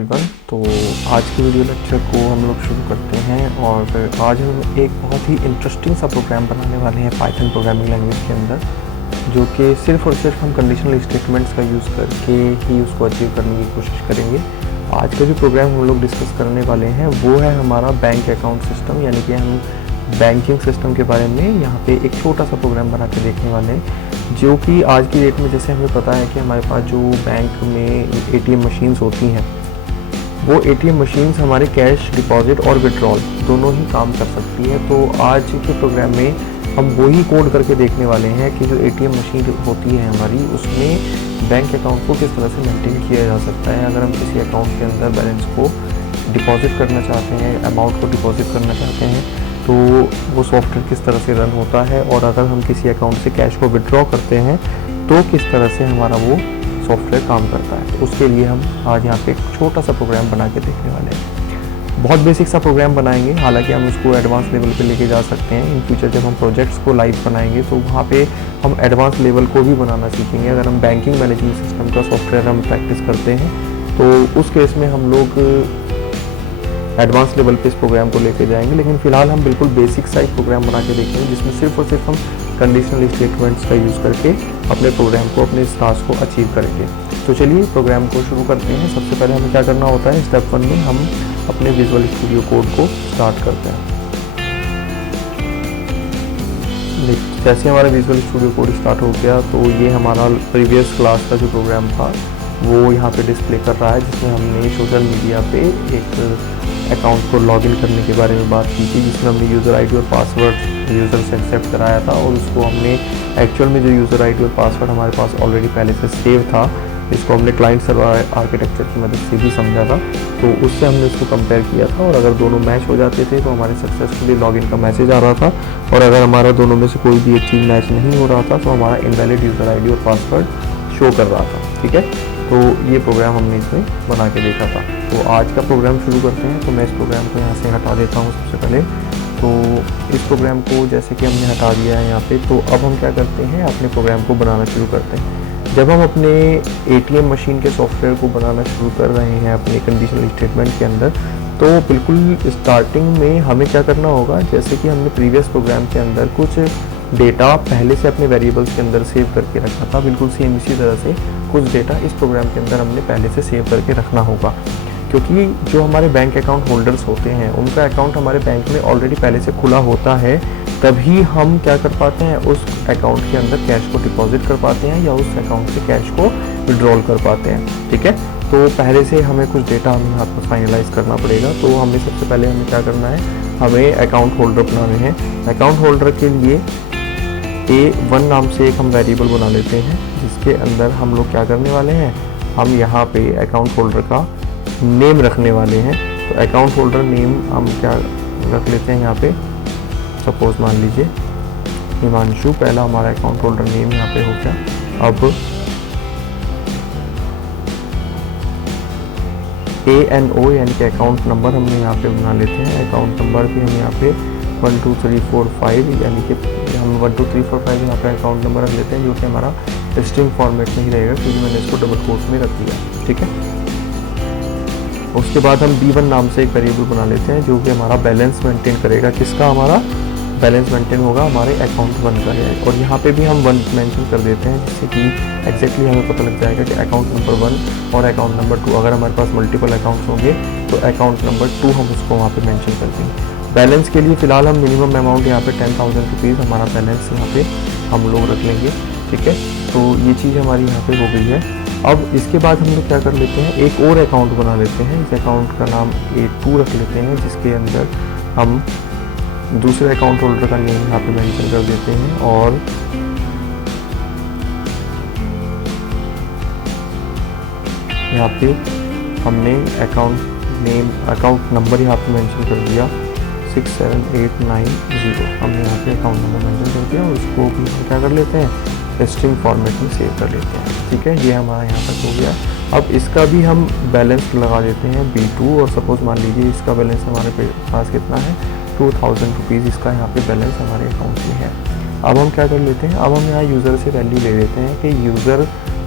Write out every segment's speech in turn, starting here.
Everyone. तो आज की वीडियो लेक्चर को हम लोग शुरू करते हैं और आज हम एक बहुत ही इंटरेस्टिंग सा प्रोग्राम बनाने वाले हैं पाइथन प्रोग्रामिंग लैंग्वेज के अंदर, जो कि सिर्फ और सिर्फ हम कंडीशनल स्टेटमेंट्स का यूज़ करके ही उसको अचीव करने की कोशिश करेंगे। आज का जो प्रोग्राम हम लोग डिस्कस करने वाले हैं वो है हमारा बैंक अकाउंट सिस्टम, यानी कि हम बैंकिंग सिस्टम के बारे में यहाँ पे एक छोटा सा प्रोग्राम बना के देखने वाले हैं, जो कि आज की डेट में जैसे हमें पता है कि हमारे पास जो बैंक में एटीएम मशीन्स होती हैं, वो एटीएम मशीन्स हमारे कैश डिपॉजिट और विड्रॉल दोनों ही काम कर सकती है। तो आज के प्रोग्राम में हम वही कोड करके देखने वाले हैं कि जो एटीएम मशीन होती है हमारी, उसमें बैंक अकाउंट को किस तरह से मेंटेन किया जा सकता है। अगर हम किसी अकाउंट के अंदर बैलेंस को डिपॉजिट करना चाहते हैं, अमाउंट को डिपॉजिट करना चाहते हैं, तो वो सॉफ्टवेयर किस तरह से रन होता है, और अगर हम किसी अकाउंट से कैश को विड्रॉ करते हैं तो किस तरह से हमारा वो सॉफ्टवेयर काम करता है। तो उसके लिए हम आज यहाँ पे एक छोटा सा प्रोग्राम बना के देखने वाले हैं। बहुत बेसिक सा प्रोग्राम बनाएंगे, हालांकि हम उसको एडवांस लेवल पे लेके जा सकते हैं। इन फ्यूचर जब हम प्रोजेक्ट्स को लाइव बनाएंगे तो वहाँ पे हम एडवांस लेवल को भी बनाना सीखेंगे। अगर हम बैंकिंग मैनेजमेंट सिस्टम का सॉफ्टवेयर हम प्रैक्टिस करते हैं तो उस केस में हम लोग एडवांस लेवल पे इस प्रोग्राम को लेके जाएंगे, लेकिन फिलहाल हम बिल्कुल बेसिक सा एक प्रोग्राम बना के देखेंगे जिसमें सिर्फ और सिर्फ हम कंडीशनल स्टेटमेंट्स का यूज़ करके अपने प्रोग्राम को, अपने टास्क को अचीव करेंगे। तो चलिए प्रोग्राम को शुरू करते हैं। सबसे पहले हमें क्या करना होता है, स्टेप 1 में हम अपने विजुअल स्टूडियो कोड को स्टार्ट करते हैं। जैसे हमारा विजुअल स्टूडियो कोड स्टार्ट हो गया तो ये हमारा प्रीवियस क्लास का जो प्रोग्राम था वो यहाँ पे डिस्प्ले कर रहा है, जिसमें हमने सोशल मीडिया पे एक अकाउंट को लॉगिन करने के बारे में बात की थी, जिसमें हमने यूज़र आईडी और पासवर्ड यूज़र से एक्सेप्ट कराया था, और उसको हमने एक्चुअल में जो यूज़र आईडी और पासवर्ड हमारे पास ऑलरेडी पहले से सेव था, इसको हमने क्लाइंट सर्वर आर्किटेक्चर की मदद से भी समझा था। तो उससे हमने इसको कंपेयर किया था, और अगर दोनों मैच हो जाते थे तो हमारे सक्सेसफुली लॉगिन का मैसेज आ रहा था, और अगर हमारा दोनों में से कोई भी एक चीज़ मैच नहीं हो रहा था तो हमारा इनवैलिड यूज़र आईडी और पासवर्ड शो कर रहा था। ठीक है, तो ये प्रोग्राम हमने इसमें बना के देखा था। तो आज का प्रोग्राम शुरू करते हैं। तो मैं इस प्रोग्राम को यहाँ से हटा देता हूँ सबसे पहले। तो इस प्रोग्राम को जैसे कि हमने हटा दिया है यहाँ पे, तो अब हम क्या करते हैं, अपने प्रोग्राम को बनाना शुरू करते हैं। जब हम अपने एटीएम मशीन के सॉफ्टवेयर को बनाना शुरू कर रहे हैं अपने कंडीशनल स्टेटमेंट के अंदर, तो बिल्कुल स्टार्टिंग में हमें क्या करना होगा, जैसे कि हमने प्रीवियस प्रोग्राम के अंदर कुछ डेटा पहले से अपने वेरिएबल्स के अंदर सेव करके रखा था, बिल्कुल सेम इसी तरह से कुछ डेटा इस प्रोग्राम के अंदर हमने पहले से सेव करके रखना होगा। क्योंकि जो हमारे बैंक अकाउंट होल्डर्स होते हैं उनका अकाउंट हमारे बैंक में ऑलरेडी पहले से खुला होता है, तभी हम क्या कर पाते हैं, उस अकाउंट के अंदर कैश को डिपॉजिट कर पाते हैं या उस अकाउंट से कैश को विड्रॉल कर पाते हैं। ठीक है, तो पहले से हमें कुछ डेटा हमें यहाँ पर फाइनलाइज करना पड़ेगा। तो हमें सबसे पहले हमें क्या करना है, हमें अकाउंट होल्डर बनाने हैं। अकाउंट होल्डर के लिए A1 नाम से एक हम वेरिएबल बना लेते हैं, जिसके अंदर हम लोग क्या करने वाले हैं, हम यहाँ पे अकाउंट होल्डर का नेम रखने वाले हैं। तो अकाउंट होल्डर नेम हम क्या रख लेते हैं यहाँ पे, सपोज मान लीजिए हिमांशु, पहला हमारा अकाउंट होल्डर नेम यहाँ पे हो गया। अब ANO यानी कि अकाउंट नंबर हमने यहाँ पे बना लेते हैं। अकाउंट नंबर भी हम यहाँ पे 1 2 3 4 5 यानी कि हम 1 2 3 4 5 यहाँ पे अकाउंट नंबर रख लेते हैं, जो कि हमारा स्ट्रिंग फॉर्मेट में ही रहेगा, क्योंकि मैंने इसको डबल कोट में रख दिया। ठीक है, उसके बाद हम B1 नाम से एक वेरिएबल बना लेते हैं, जो कि हमारा बैलेंस मेंटेन करेगा। किसका, हमारा बैलेंस मेंटेन होगा हमारे अकाउंट 1 का है, और यहाँ पे भी हम 1 मेंशन कर देते हैं, जिससे कि एग्जैक्टली हमें पता लग जाएगा कि अकाउंट नंबर 1 और अकाउंट नंबर 2, अगर हमारे पास मल्टीपल अकाउंट्स होंगे तो अकाउंट नंबर 2 हम उसको वहाँ पे मेंशन कर देंगे। बैलेंस के लिए फ़िलहाल हम मिनिमम अमाउंट यहाँ पे 10,000 रुपीज़ हमारा बैलेंस यहाँ पे हम लोग रख लेंगे। ठीक है, तो ये चीज़ हमारी यहाँ पे हो गई है। अब इसके बाद हम लोग क्या कर लेते हैं, एक और अकाउंट बना लेते हैं। इस अकाउंट का नाम A2 रख लेते हैं, जिसके अंदर हम दूसरे अकाउंट होल्डर का नेम यहाँ पे मेंशन कर देते हैं, और यहाँ पे हमने अकाउंट नंबर यहाँ पे मेंशन कर दिया 67890, हमने यहाँ पे अकाउंट नंबर मेंशन कर दिया, और उसको भी हम क्या कर लेते हैं, स्ट्रिंग फॉर्मेट में सेव कर लेते हैं। ठीक है, ये हमारा यहाँ तक हो गया। अब इसका भी हम बैलेंस लगा देते हैं B2, और सपोज मान लीजिए इसका बैलेंस हमारे पास कितना है, 2000 रुपीज़ इसका यहाँ पे बैलेंस हमारे अकाउंट में है। अब हम क्या कर लेते हैं, अब हम यहाँ यूज़र से वैल्यू ले लेते हैं कि यूज़र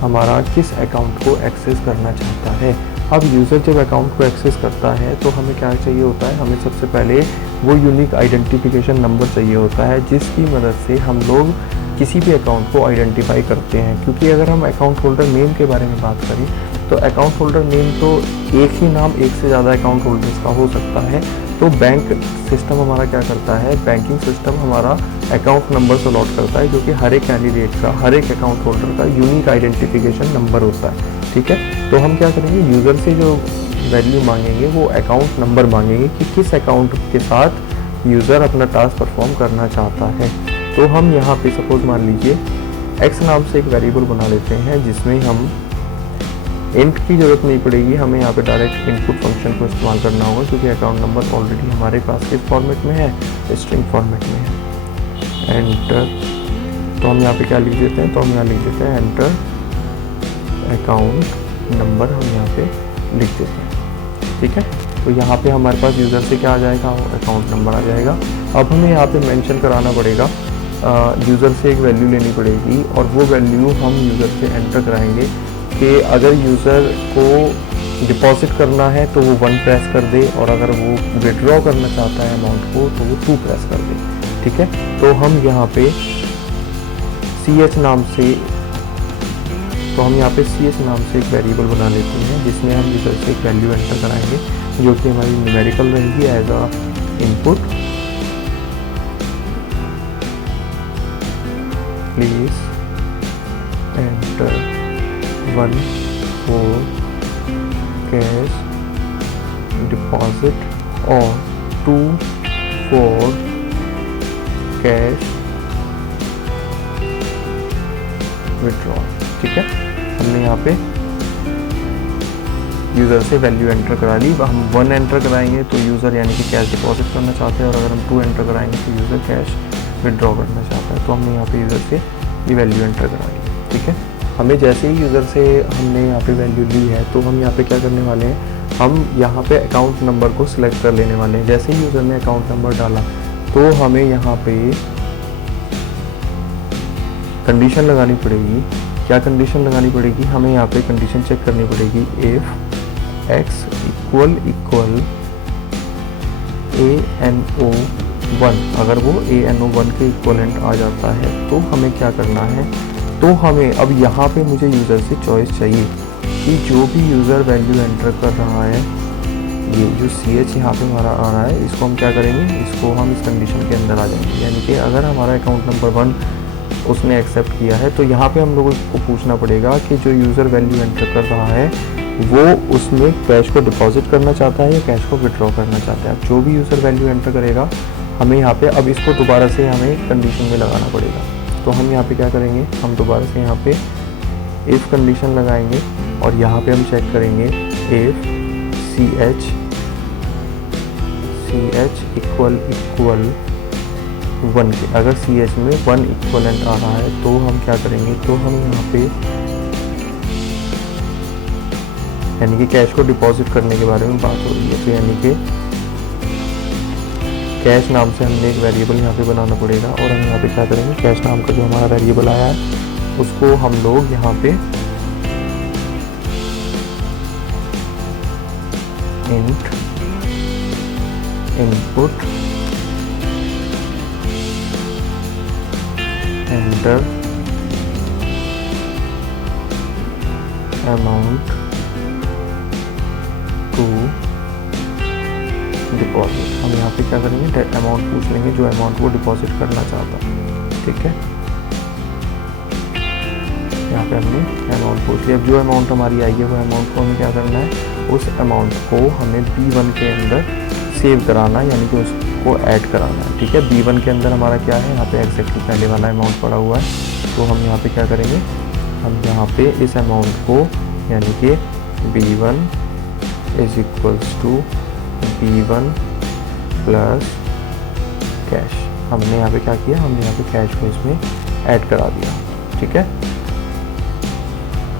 हमारा किस अकाउंट को एक्सेस करना चाहता है। अब यूज़र जब अकाउंट को एक्सेस करता है तो हमें क्या चाहिए होता है, हमें सबसे पहले वो यूनिक आइडेंटिफिकेशन नंबर चाहिए होता है जिसकी मदद से हम लोग किसी भी अकाउंट को आइडेंटिफाई करते हैं। क्योंकि अगर हम अकाउंट होल्डर नेम के बारे में बात करें तो अकाउंट होल्डर नेम तो एक ही नाम एक से ज़्यादा अकाउंट होल्डर्स का हो सकता है। तो बैंक सिस्टम हमारा क्या करता है, बैंकिंग सिस्टम हमारा अकाउंट नंबर से अलॉट करता है जो कि हर एक कैंडिडेट का, हर एक अकाउंट होल्डर का यूनिक आइडेंटिफिकेशन नंबर होता है। ठीक है, तो हम क्या करेंगे, यूज़र से जो वैल्यू मांगेंगे वो अकाउंट नंबर मांगेंगे कि किस अकाउंट के साथ यूज़र अपना टास्क परफॉर्म करना चाहता है। तो हम यहाँ पे सपोज मान लीजिए एक्स नाम से एक वेरिएबल बना लेते हैं जिसमें हम इंट की ज़रूरत नहीं पड़ेगी, हमें यहाँ पे डायरेक्ट इनपुट फंक्शन को इस्तेमाल करना होगा क्योंकि अकाउंट नंबर ऑलरेडी हमारे पास किस फॉर्मेट में है, स्ट्रिंग फॉर्मेट में है। एंटर, तो हम यहाँ पे क्या लिख देते हैं, तो हम यहाँ लिख देते हैं एंटर अकाउंट नंबर, हम यहाँ पे लिख देते हैं। ठीक है, तो यहाँ पे हमारे पास यूज़र से क्या आ जाएगा, अकाउंट नंबर आ जाएगा। अब हमें यहाँ पे मेंशन कराना पड़ेगा, यूज़र से एक वैल्यू लेनी पड़ेगी और वो वैल्यू हम यूज़र से एंटर कराएंगे कि अगर यूज़र को डिपॉजिट करना है तो वो 1 प्रेस कर दे और अगर वो विड्रॉ करना चाहता है अमाउंट को तो वो 2 प्रेस कर दे। ठीक है, तो हम यहाँ पे ch नाम से, तो हम यहाँ पे ch नाम से एक वेरिएबल बना लेते हैं जिसमें हम यूज़र से एक वैल्यू एंटर कराएंगे जो कि हमारी न्यूमेरिकल रहेगी as a input. Please enter 1 for cash deposit और 2 for cash withdrawal। ठीक है, हमने यहाँ पे यूज़र से वैल्यू एंटर करा ली। हम 1 एंटर कराएंगे तो यूज़र यानी कि कैश डिपॉजिट करना चाहते हैं और अगर हम 2 एंटर कराएंगे तो यूज़र कैश विड्रॉ करना चाहता है। तो हमने यहाँ पे यूज़र से ये वैल्यू एंटर करा ली। ठीक है, हमें जैसे ही यूज़र से हमने यहाँ पे वैल्यू ली है तो हम यहाँ पे क्या करने वाले हैं, हम यहाँ पे अकाउंट नंबर को सिलेक्ट कर लेने वाले हैं। जैसे ही यूज़र ने अकाउंट नंबर डाला तो हमें यहाँ पे कंडीशन लगानी पड़ेगी। क्या कंडीशन लगानी पड़ेगी, हमें यहाँ पे कंडीशन चेक करनी पड़ेगी, इफ एक्स इक्वल ANO1, अगर वो ANO1 के इक्वलेंट आ जाता है तो हमें क्या करना है, तो हमें अब यहाँ पे मुझे यूज़र से चॉइस चाहिए कि जो भी यूज़र वैल्यू एंटर कर रहा है, ये जो CH यहाँ पे हमारा आ रहा है, इसको हम क्या करेंगे, इसको हम इस कंडीशन के अंदर आ जाएंगे। यानी कि अगर हमारा अकाउंट नंबर 1 उसने एक्सेप्ट किया है तो यहाँ पे हम लोगों को पूछना पड़ेगा कि जो यूज़र वैल्यू एंटर कर रहा है वो उसमें कैश को डिपॉजिट करना चाहता है या कैश को विड्रॉ करना चाहता है। अब जो भी यूज़र वैल्यू एंटर करेगा हमें यहाँ पे अब इसको दोबारा से हमें कंडीशन में लगाना पड़ेगा। तो हम यहाँ पे क्या करेंगे, हम दोबारा से यहाँ पे इफ़ कंडीशन लगाएंगे और यहाँ पे हम चेक करेंगे इफ़ CH इक्वल 1 के, अगर CH में 1 इक्वलेंट आ रहा है तो हम क्या करेंगे, तो हम यहाँ पे यानी कि कैश को डिपॉजिट करने के बारे में बात हो रही है। तो यानी कि कैश नाम से हमने एक वेरिएबल यहाँ पे बनाना पड़ेगा और हम यहाँ पे क्या करेंगे, कैश नाम का जो हमारा वेरिएबल आया है उसको हम लोग यहाँ पे int input enter amount to deposit, हम यहाँ पे क्या करेंगे, अमाउंट पूछ लेंगे जो अमाउंट वो डिपॉजिट करना चाहता है। ठीक है, यहाँ पे हमने अमाउंट पूछ लिया। अब जो अमाउंट हमारी आई है वो अमाउंट को हमें क्या करना है, उस अमाउंट को हमें B1 के अंदर सेव कराना है, यानी कि उसको ऐड कराना है। ठीक है, B1 के अंदर हमारा क्या है, यहाँ पे एग्जैक्टली पहले वाला अमाउंट पड़ा हुआ है। तो हम यहाँ पे क्या करेंगे, हम यहाँ पे इस अमाउंट को यानी कि B1 is equals to B1 plus cash, हमने यहाँ पे क्या किया, हमने यहाँ पे कैश को इसमें ऐड करा दिया। ठीक है,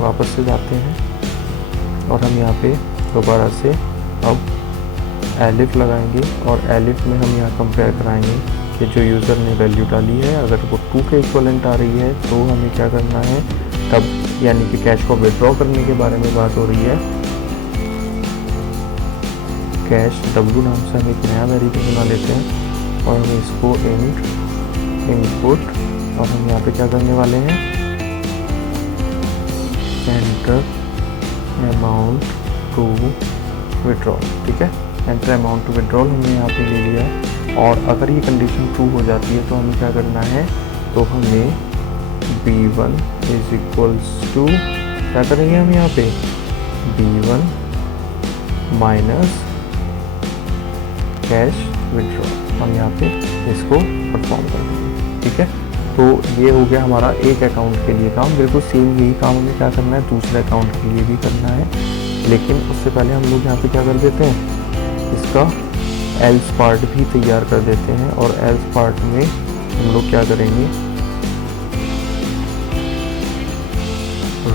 वापस से जाते हैं और हम यहाँ पे दोबारा से अब एलिफ लगाएंगे और एलिफ में हम यहाँ कंपेयर कराएंगे कि जो यूज़र ने वैल्यू डाली है अगर वो 2 के इक्वलेंट आ रही है तो हमें क्या करना है, तब यानी कि कैश को विड्रॉ करने के बारे में बात हो रही है कैश W नाम से हम एक नया वेरिएबल बना लेते हैं और हम इसको इनपुट और हम यहाँ पे क्या करने वाले हैं, एंटर अमाउंट टू विड्रॉल। ठीक है, एंटर अमाउंट टू विड्रॉल हमने यहाँ पे ले लिया है। और अगर ये कंडीशन ट्रू हो जाती है तो हमें क्या करना है, तो हमें B1 इज इक्वल्स टू क्या करेंगे हम यहाँ पे, B1 माइनस कैश विड्रॉल, हम यहाँ पे इसको परफॉर्म कर देंगे। ठीक है, तो ये हो गया हमारा एक अकाउंट के लिए काम। बिल्कुल सेम यही काम हमें क्या करना है, दूसरे अकाउंट के लिए भी करना है, लेकिन उससे पहले हम लोग यहाँ पे क्या कर देते हैं, इसका एल्स पार्ट भी तैयार कर देते हैं। और एल्स पार्ट में हम लोग क्या करेंगे,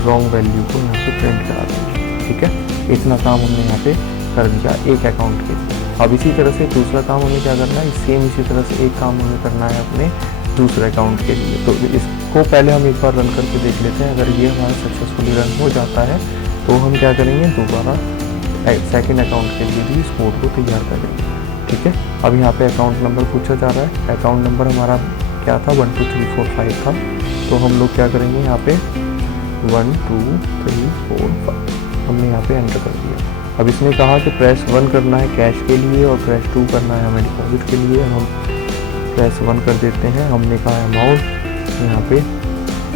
रॉन्ग वैल्यू को यहाँ पे प्रिंट करा देंगे। ठीक है, इतना काम हमने यहाँ पे कर दिया एक अकाउंट के लिए। अब इसी तरह से दूसरा काम हमें क्या करना है, सेम इसी तरह से एक काम हमें करना है अपने दूसरे अकाउंट के लिए। तो इसको पहले हम एक बार रन करके देख लेते हैं। अगर ये हमारा सक्सेसफुली रन हो जाता है तो हम क्या करेंगे, दोबारा सेकंड अकाउंट के लिए भी इस कोड को तैयार करेंगे। ठीक है, अब यहाँ पे अकाउंट नंबर पूछा जा रहा है। अकाउंट नंबर हमारा क्या था, 1 2 3 4 5 था। तो हम लोग क्या करेंगे, यहाँ पे 1 2 3 4 5 हमने यहाँ पे एंटर कर दिया। अब इसने कहा कि प्रेस 1 करना है कैश के लिए और प्रेस 2 करना है हमें डिपॉजिट के लिए। हम प्रेस 1 कर देते हैं। हमने कहा अमाउंट यहाँ पे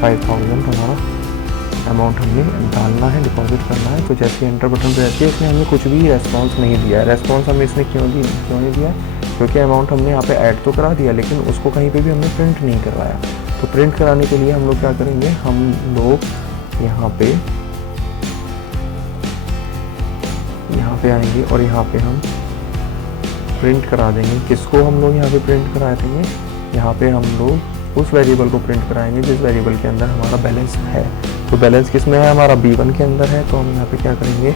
5000 हमारा अमाउंट हमने डालना है, डिपॉजिट करना है। तो जैसे एंटर बटन प्रेस किया, इसने हमें कुछ भी रेस्पॉन्स नहीं दिया है। रेस्पॉन्स हमें इसने क्यों नहीं दिया है, क्योंकि अमाउंट हमने यहाँ पे ऐड तो करा दिया, लेकिन उसको कहीं पे भी हमने प्रिंट नहीं करवाया। तो प्रिंट कराने के लिए हम लोग क्या करेंगे, हम लोग यहाँ पे आएंगे और यहाँ पे हम प्रिंट करा देंगे। किसको हम लोग यहाँ पे प्रिंट करा देंगे, यहाँ पे हम लोग उस वेरिएबल को प्रिंट कराएंगे जिस वेरिएबल के अंदर हमारा बैलेंस है। तो बैलेंस किस में है, हमारा B1 के अंदर है। तो हम यहाँ पे क्या करेंगे,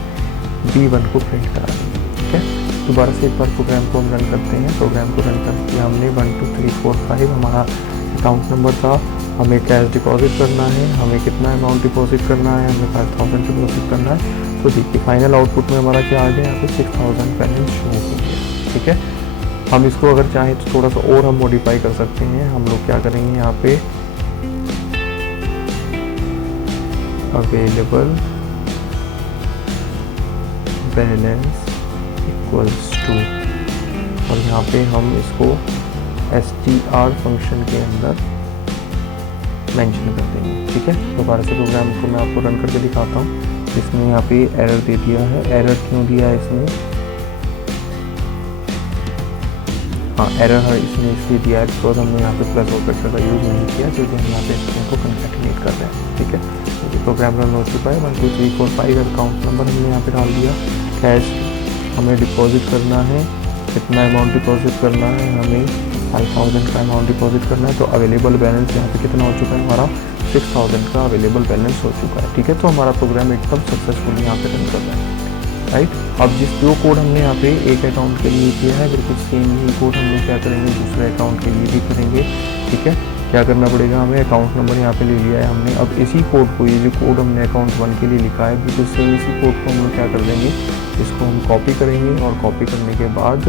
B1 को प्रिंट करा देंगे। ठीक है, दोबारा से एक बार प्रोग्राम को हम रन करते हैं। प्रोग्राम को रन करके हमने 1 2 3 4 5 हमारा अकाउंट नंबर था। हमें कैश डिपॉजिट करना है, हमें कितना अमाउंट डिपॉजिट करना है, हमें 5000 डिपॉजिट करना है। तो देखिए फाइनल आउटपुट में हमारा क्या आ गया, यहाँ पे 6000 बैलेंस शो हो गया। ठीक है, हम इसको अगर चाहें तो थोड़ा सा और हम मॉडिफाई कर सकते हैं। हम लोग क्या करेंगे, यहाँ पे अवेलेबल बैलेंस इक्वल्स टू, और यहाँ पे हम इसको str फंक्शन के अंदर मेंशन कर देंगे। ठीक है, दोबारा से प्रोग्राम को मैं आपको रन करके दिखाता हूँ। इसने यहाँ पे एरर दे दिया है। एरर क्यों दिया है इसने, हाँ एरर है इसने इसलिए दिया है बिकॉज हमने यहाँ पे प्लस ऑपरेटर का यूज़ नहीं किया, क्योंकि हम यहाँ पे स्ट्रिंग को कंकैटिनेट कर रहे हैं। ठीक है, तो प्रोग्राम रन हो चुका है। 1 2 3 4 5 अकाउंट नंबर हमने यहाँ पे डाल दिया। कैश हमें डिपॉजिट करना है, कितना अमाउंट डिपॉजिट करना है, हमें 5000 का अमाउंट डिपॉजिट करना है। तो अवेलेबल बैलेंस यहाँ पे कितना हो चुका है, हमारा 6000 का अवेलेबल बैलेंस हो चुका है। ठीक है, तो हमारा प्रोग्राम एकदम सक्सेसफुली यहाँ पे रन कर रहा है। राइट, अब जो कोड हमने यहाँ पे एक अकाउंट के लिए किया है, बिल्कुल सेम ही कोड हम लोग क्या करेंगे दूसरे अकाउंट के लिए भी करेंगे। ठीक है, क्या करना पड़ेगा, हमें अकाउंट नंबर यहाँ पे ले लिया है हमने। अब इसी कोड को, ये जो कोड हमने अकाउंट 1 के लिए लिखा है, बिल्कुल सेम इसी कोड को हम लोग क्या कर देंगे, इसको हम कॉपी करेंगे। और कॉपी करने के बाद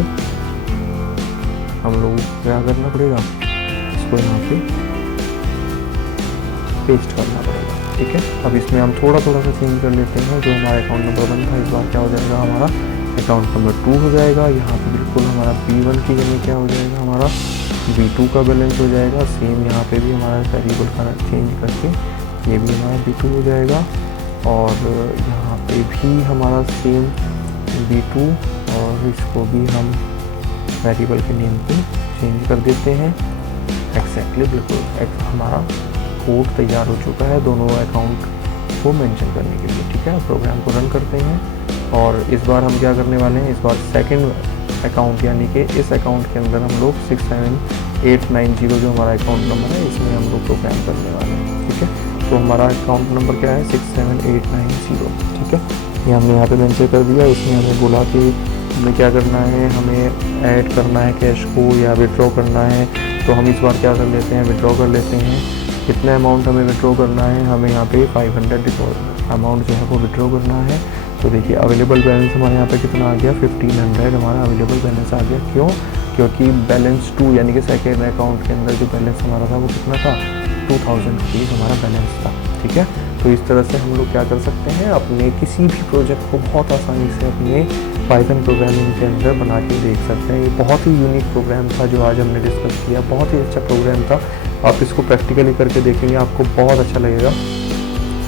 हम लोग क्या करना पड़ेगा, इसको यहाँ पे पेस्ट करना पड़ेगा। ठीक है, अब इसमें हम थोड़ा सा चेंज कर लेते हैं। जो हमारा अकाउंट नंबर 1 था, इस बार क्या हो जाएगा, हमारा अकाउंट नंबर 2 हो जाएगा। यहाँ पे बिल्कुल हमारा B1 की जगह क्या हो जाएगा, हमारा B2 का बैलेंस हो जाएगा। सेम यहाँ पे भी हमारा वेरिएबल का चेंज करके ये भी हमारा B2 हो जाएगा। और यहाँ पे भी हमारा सेम B2, और इसको भी हम वेरिएबल के नेम पे चेंज कर देते हैं। एक्जैक्टली बिल्कुल हमारा कोड तैयार हो चुका है दोनों अकाउंट को मेंशन करने के लिए। ठीक है, प्रोग्राम को रन करते हैं। और इस बार हम क्या करने वाले हैं, इस बार सेकंड अकाउंट यानी कि इस अकाउंट के अंदर हम लोग 67890 जो हमारा अकाउंट नंबर है, इसमें हम लोग प्रोग्राम करने वाले हैं। ठीक है, तो हमारा अकाउंट नंबर क्या है, 67890। ठीक है, ये हमने यहाँ पे मेंशन कर दिया। इसमें हमें बोला कि हमें क्या करना है, हमें ऐड करना है कैश को या विड्रॉ करना है। तो हम इस बार क्या कर लेते हैं, विड्रॉ कर लेते हैं। कितना अमाउंट हमें विड्रॉ करना है, हमें यहाँ पे 500 अमाउंट जो है वो विड्रॉ करना है। तो देखिए अवेलेबल बैलेंस हमारे यहाँ पे कितना आ गया, 1500 हमारा अवेलेबल बैलेंस आ गया। क्यों? क्योंकि बैलेंस 2 यानी कि सेकेंड अकाउंट के अंदर जो बैलेंस हमारा था वो कितना था, 2000 रुपीज़ हमारा बैलेंस था। ठीक है, तो इस तरह से हम लोग क्या कर सकते हैं, अपने किसी भी प्रोजेक्ट को बहुत आसानी से अपने पाइथन प्रोग्रामिंग के अंदर बना के देख सकते हैं। ये बहुत ही यूनिक प्रोग्राम था जो आज हमने डिस्कस किया, बहुत ही अच्छा प्रोग्राम था। आप इसको प्रैक्टिकली करके देखेंगे, आपको बहुत अच्छा लगेगा।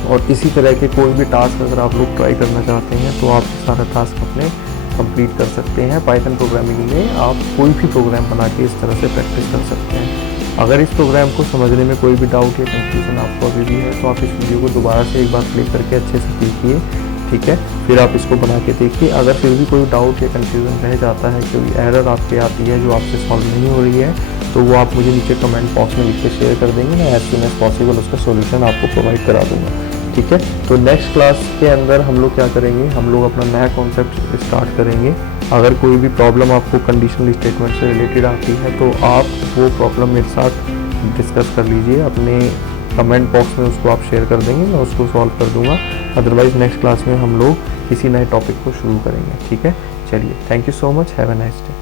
और इसी तरह के कोई भी टास्क अगर आप लोग ट्राई करना चाहते हैं तो आप सारा टास्क अपने कंप्लीट कर सकते हैं। पाइथन प्रोग्रामिंग में आप कोई भी प्रोग्राम बना के इस तरह से प्रैक्टिस कर सकते हैं। अगर इस प्रोग्राम को समझने में कोई भी डाउट या कंफ्यूजन आपको अभी भी है तो आप इस वीडियो को दोबारा से एक बार प्ले करके अच्छे से देखिए। ठीक है, फिर आप इसको बना के देखिए। अगर फिर भी कोई डाउट या कंफ्यूजन रह जाता है, कोई एरर आपके आती है जो आपसे सॉल्व नहीं हो रही है, तो वो आप मुझे नीचे कमेंट बॉक्स में लिख के शेयर कर देंगे। मैं एज सुन एज पॉसिबल उसका सोल्यूशन आपको प्रोवाइड करा दूंगा। ठीक है, तो नेक्स्ट क्लास के अंदर हम लोग क्या करेंगे, हम लोग अपना नया कॉन्सेप्ट स्टार्ट करेंगे। अगर कोई भी प्रॉब्लम आपको कंडीशनल स्टेटमेंट से रिलेटेड आती है तो आप वो प्रॉब्लम मेरे साथ डिस्कस कर लीजिए, अपने कमेंट बॉक्स में उसको आप शेयर कर देंगे, मैं उसको सॉल्व कर दूंगा। अदरवाइज़ नेक्स्ट क्लास में हम लोग किसी नए टॉपिक को शुरू करेंगे। ठीक है, चलिए, thank you so much, have a nice day.